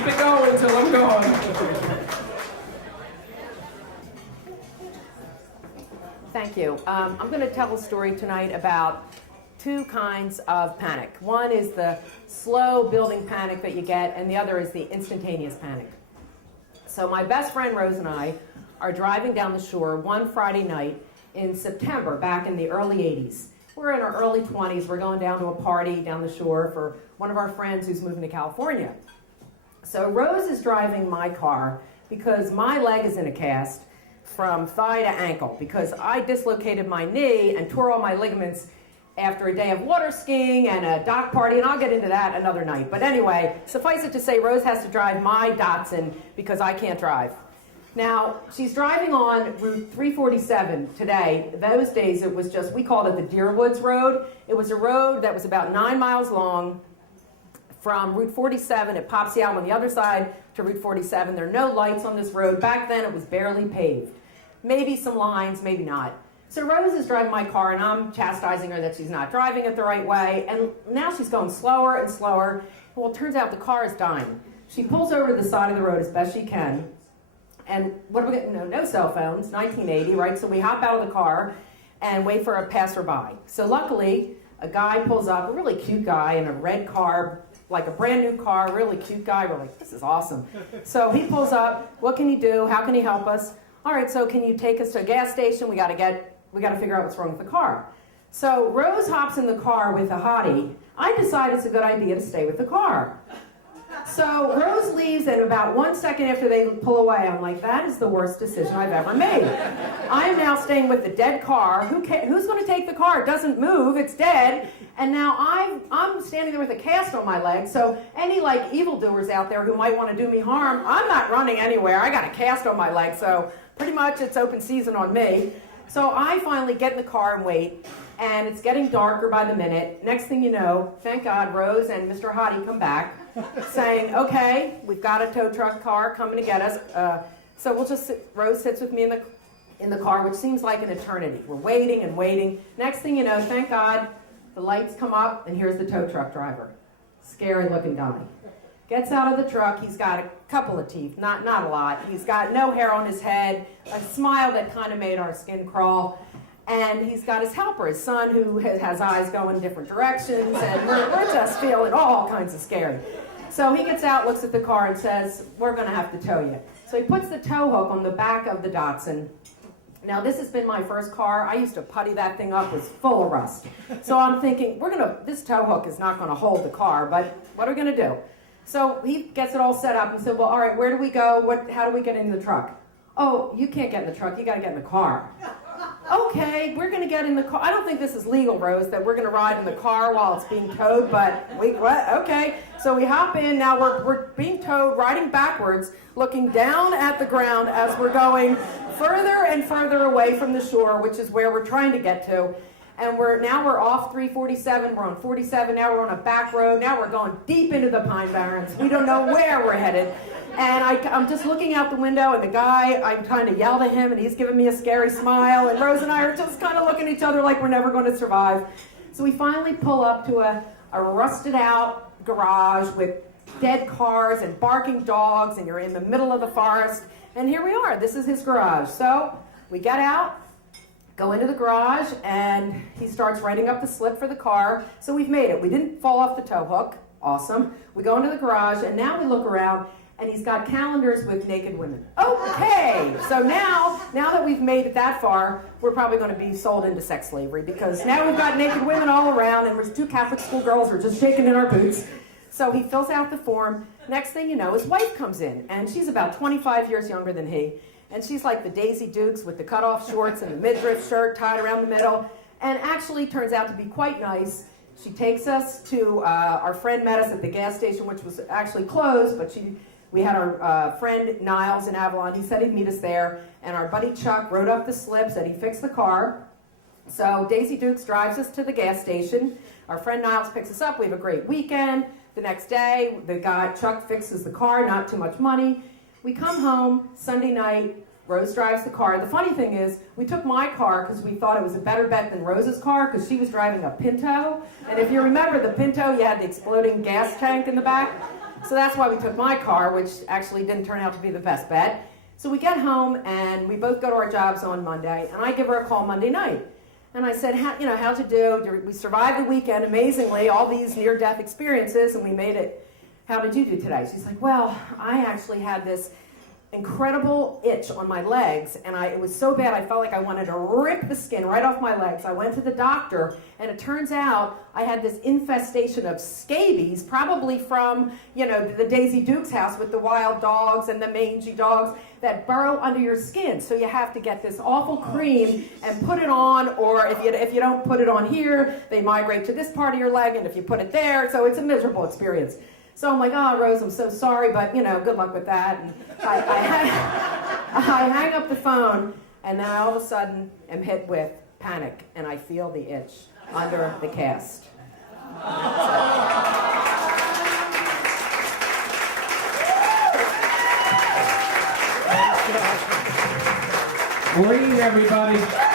Keep it going till I'm gone. Thank you. I'm going to tell a story tonight about two kinds of panic. One is the slow building panic that you get, and the other is the instantaneous panic. So my best friend Rose and I are driving down the shore one Friday night in September, back in the early 80s. We're in our early 20s. We're going down to a party down the shore for one of our friends who's moving to California. So Rose is driving my car because my leg is in a cast from thigh to ankle because I dislocated my knee and tore all my ligaments after a day of water skiing and a dock party, and I'll get into that another night. But anyway, suffice it to say, Rose has to drive my Datsun because I can't drive. Now, she's driving on Route 347 today. Those days it was just, we called it the Deerwoods Road. It was a road that was about 9 miles long. From Route 47, it pops you out on the other side to Route 47. There are no lights on this road. Back then, it was barely paved. Maybe some lines, maybe not. So Rose is driving my car, and I'm chastising her that she's not driving it the right way. And now she's going slower and slower. Well, it turns out the car is dying. She pulls over to the side of the road as best she can. And what are we going to, no cell phones, 1980, right? So we hop out of the car and wait for a passerby. So luckily, a guy pulls up, a really cute guy in a red car, like a brand new car, really cute guy. We're like, this is awesome. So he pulls up. What can you do? How can he help us? All right, so can you take us to a gas station? We got to figure out what's wrong with the car. So Rose hops in the car with a hottie. I decide it's a good idea to stay with the car. So Rose leaves, and about 1 second after they pull away, I'm like, that is the worst decision I've ever made. I am now staying with the dead car. Who's going to take the car? It doesn't move. It's dead. And now I'm standing there with a cast on my leg. So any evildoers out there who might want to do me harm, I'm not running anywhere. I got a cast on my leg. So pretty much it's open season on me. So I finally get in the car and wait. And it's getting darker by the minute. Next thing you know, thank God, Rose and Mr. Hottie come back saying, okay, we've got a tow truck car coming to get us. So we'll just Rose sits with me in the car, which seems like an eternity. We're waiting and waiting. Next thing you know, thank God, the lights come up, and here's the tow truck driver. Scary looking guy. Gets out of the truck. He's got a couple of teeth, not a lot. He's got no hair on his head, a smile that kind of made our skin crawl. And he's got his helper, his son, who has eyes going different directions, and we're just feeling all kinds of scared. So he gets out, looks at the car, and says, we're going to have to tow you. So he puts the tow hook on the back of the Datsun. Now, this has been my first car. I used to putty that thing up. It was full of rust. So I'm thinking, this tow hook is not going to hold the car, but what are we going to do? So he gets it all set up and said, well, all right, where do we go? How do we get into the truck? Oh, you can't get in the truck. You got to get in the car. Okay, we're going to get in the car. I don't think this is legal, Rose, that we're going to ride in the car while it's being towed, but what? Okay. So we hop in. Now we're being towed, riding backwards, looking down at the ground as we're going further and further away from the shore, which is where we're trying to get to. And we're off 347. We're on 47. Now we're on a back road. Now we're going deep into the Pine Barrens. We don't know where we're headed. And I'm just looking out the window, and the guy, I'm trying to yell to him, and he's giving me a scary smile. And Rose and I are just kind of looking at each other like we're never going to survive. So we finally pull up to a rusted-out garage with dead cars and barking dogs, and you're in the middle of the forest. And here we are. This is his garage. So we get out, go into the garage, and he starts writing up the slip for the car. So we've made it. We didn't fall off the tow hook. Awesome. We go into the garage, and now we look around, and he's got calendars with naked women. Okay, so now that we've made it that far, we're probably going to be sold into sex slavery, because now we've got naked women all around, and there's two Catholic school girls who are just shaking in our boots. So he fills out the form. Next thing you know, his wife comes in, and she's about 25 years younger than he, and she's like the Daisy Dukes with the cutoff shorts and the midriff shirt tied around the middle, and actually turns out to be quite nice. She takes us to, our friend met us at the gas station, which was actually closed, but we had our friend Niles in Avalon. He said he'd meet us there, and our buddy Chuck wrote up the slip, said he fixed the car. So Daisy Dukes drives us to the gas station. Our friend Niles picks us up. We have a great weekend. The next day, the guy, Chuck, fixes the car, not too much money. We come home Sunday night. Rose drives the car. The funny thing is, we took my car because we thought it was a better bet than Rose's car, because she was driving a Pinto. And if you remember the Pinto, you had the exploding gas tank in the back. So that's why we took my car, which actually didn't turn out to be the best bet. So we get home and we both go to our jobs on Monday, and I give her a call Monday night. And I said, how'd you do? We survived the weekend, amazingly, all these near-death experiences, and we made it. How did you do today? She's like, well, I actually had this incredible itch on my legs, and it was so bad I felt like I wanted to rip the skin right off my legs. I went to the doctor, and it turns out I had this infestation of scabies, probably from, the Daisy Duke's house with the wild dogs and the mangy dogs that burrow under your skin. So you have to get this awful cream and put it on, or if you don't put it on here, they migrate to this part of your leg, and if you put it there, so it's a miserable experience. So I'm like, oh, Rose, I'm so sorry, but, good luck with that. And I hang up the phone, and then I all of a sudden am hit with panic, and I feel the itch under the cast. Maureen, everybody.